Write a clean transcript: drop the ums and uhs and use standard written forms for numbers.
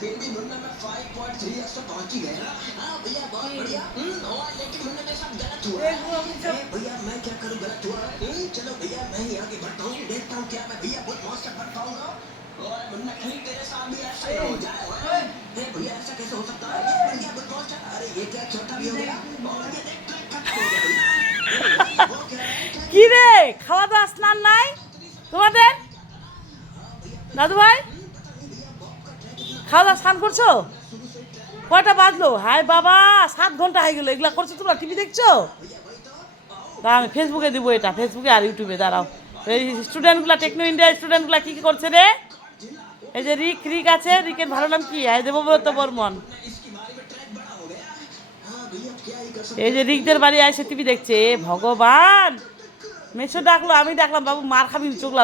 फिर भी मुन्ना में 5.3 तक पहुंच ही गया। हाँ भैया बहुत बढ़िया। और लेकिन मुन्ना मेरे साथ गलत हुआ। भैया मैं क्या करूं, गलत हुआ। चलो भैया मैं ही आगे बढ़ता हूँ, देखता हूँ क्या मैं भैया बहुत मौज से बढ़ पाऊंगा। और मुन्ना कहीं तेरे साथ भी ऐसा ही हो जाए। भैया ऐसा कैसे हो सकता है? ये भैया बहुत मौज से, अरे ये क्या छोटा भी हो गया। और ये देख ट्रैक खत्म हो गया भैया। वो कह रहा है কি রে, খাওয়া দাওয়া স্নান নাই তোমাদের? দাদু ভাই, খাওয়া দাওয়া স্নান করছো? কয়টা বাজলো? হায় বাবা, 7 ঘন্টা হয়ে গেলো। এগুলা করছো তোমরা? টিভি দেখছো? দাঁড়া, আমি ফেসবুকে দিব এটা, ফেসবুকে আর ইউটিউবে। দাঁড়াও, এই স্টুডেন্টগুলা, টেকনো ইন্ডিয়া স্টুডেন্টগুলা কী কী করছে রে? এই যে রিক, রিক আছে, রিকের ভালো নাম কি? এই দেবব্রত বর্মন। এই যে রিকদের বাড়ি এসে টিভি দেখছে। এ ভগবান, মেশো ডাকলো, আমি ডাকলাম, বাবু মার খাবি চোখলা।